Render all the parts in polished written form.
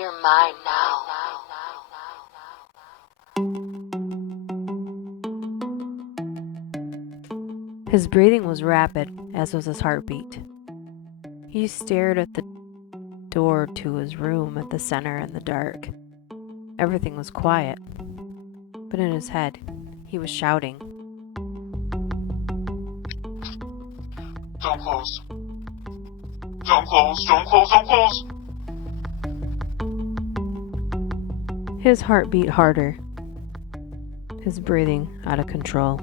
You're mine now. His breathing was rapid, as was his heartbeat. He stared at the door to his room at the center in the dark. Everything was quiet, but in his head, he was shouting. Don't close. Don't close, don't close, don't close! His heart beat harder, his breathing out of control.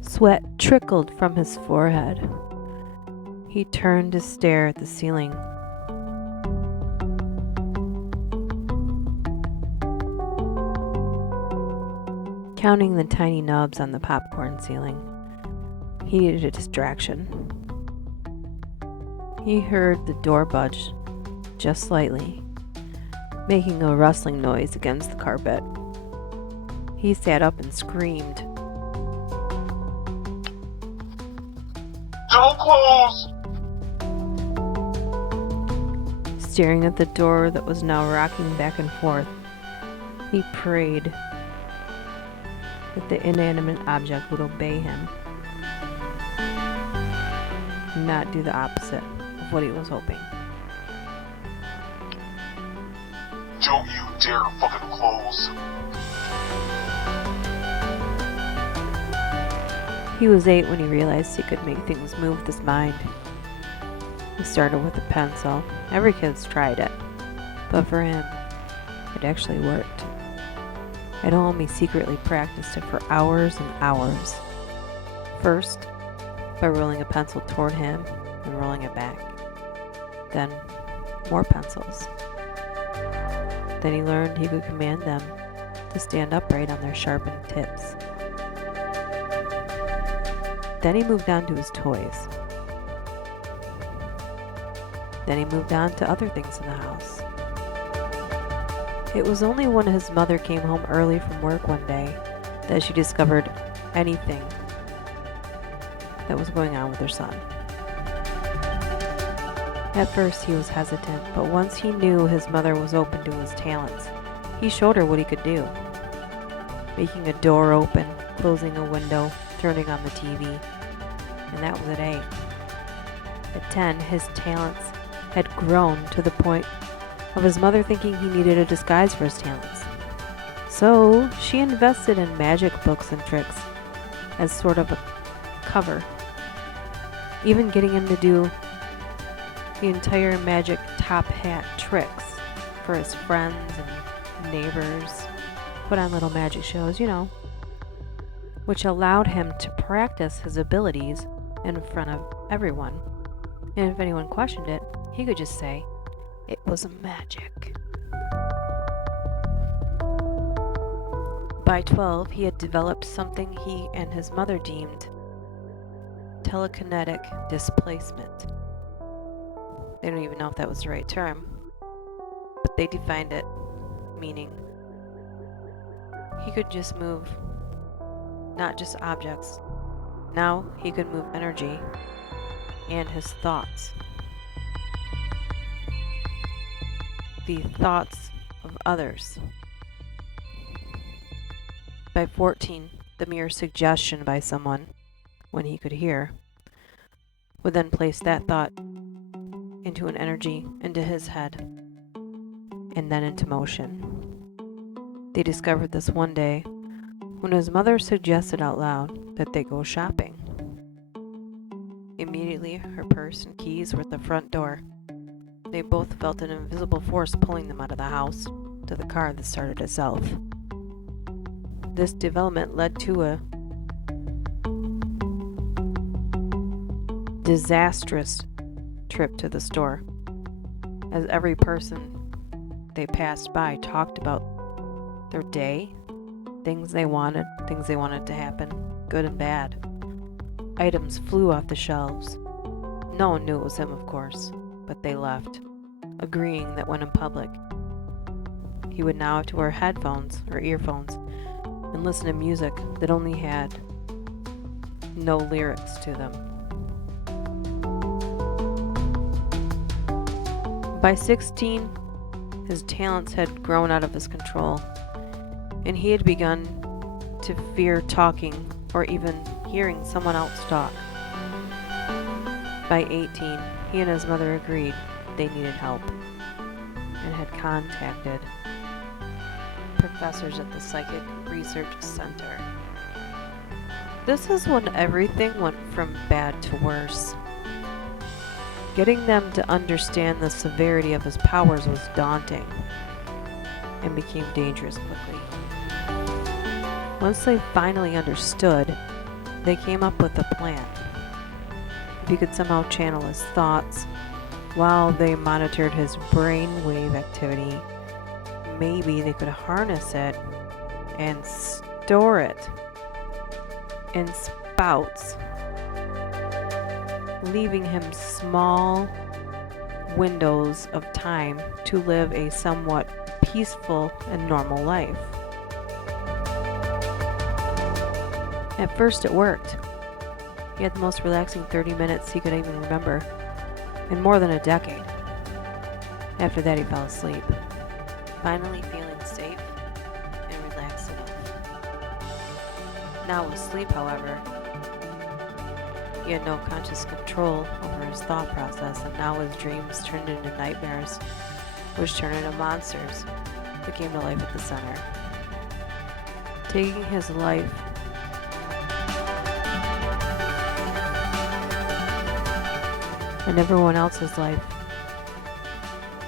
Sweat trickled from his forehead. He turned to stare at the ceiling. Counting the tiny nubs on the popcorn ceiling, he needed a distraction. He heard the door budge just slightly, making a rustling noise against the carpet. He sat up and screamed. Don't close! Staring at the door that was now rocking back and forth, he prayed that the inanimate object would obey him, not do the opposite of what he was hoping. Don't you dare fucking close. He was 8 when he realized he could make things move with his mind. He started with a pencil. Every kid's tried it, but for him, it actually worked. At home, he secretly practiced it for hours and hours. First, by rolling a pencil toward him and rolling it back. Then, more pencils. Then he learned he could command them to stand upright on their sharpened tips. Then he moved on to his toys. Then he moved on to other things in the house. It was only when his mother came home early from work one day that she discovered anything that was going on with her son. At first he was hesitant, but once he knew his mother was open to his talents, he showed her what he could do. Making a door open, closing a window, turning on the TV, and that was at 8. At 10, his talents had grown to the point of his mother thinking he needed a disguise for his talents. So she invested in magic books and tricks as sort of a cover, even getting him to do the entire magic top hat tricks for his friends and neighbors, put on little magic shows, which allowed him to practice his abilities in front of everyone. And if anyone questioned it, he could just say, it was magic. By 12, he had developed something he and his mother deemed telekinetic displacement. They don't even know if that was the right term, but they defined it, meaning he could just move not just objects. Now he could move energy and his thoughts. The thoughts of others. By 14, the mere suggestion by someone, when he could hear, would then place that thought into an energy into his head, and then into motion. They discovered this one day when his mother suggested out loud that they go shopping. Immediately, her purse and keys were at the front door. They both felt an invisible force pulling them out of the house to the car that started itself. This development led to a disastrous trip to the store, as every person they passed by talked about their day, things they wanted to happen, good and bad. Items flew off the shelves. No one knew it was him, of course, but they left, agreeing that when in public, he would now have to wear headphones or earphones and listen to music that only had no lyrics to them. By 16, His talents had grown out of his control, and he had begun to fear talking or even hearing someone else talk. By 18, he and his mother agreed they needed help and had contacted professors at the Psychic Research Center. This is when everything went from bad to worse. Getting them to understand the severity of his powers was daunting and became dangerous quickly. Once they finally understood, they came up with a plan. If he could somehow channel his thoughts while they monitored his brainwave activity, maybe they could harness it and store it in spouts, leaving him small windows of time to live a somewhat peaceful and normal life. At first it worked. He had the most relaxing 30 minutes he could even remember in more than a decade. After that he fell asleep, finally feeling safe and relaxed enough. Now with sleep, however, he had no conscious control over his thought process, and now his dreams turned into nightmares, which turned into monsters that came to life at the center, taking his life and everyone else's life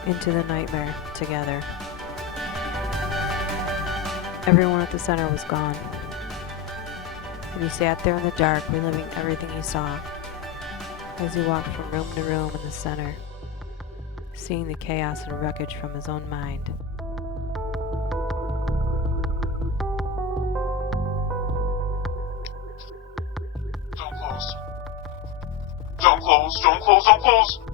into the nightmare together. Everyone at the center was gone, and he sat there in the dark, reliving everything he saw as he walked from room to room in the center, seeing the chaos and wreckage from his own mind. Don't close. Don't close, don't close, don't close!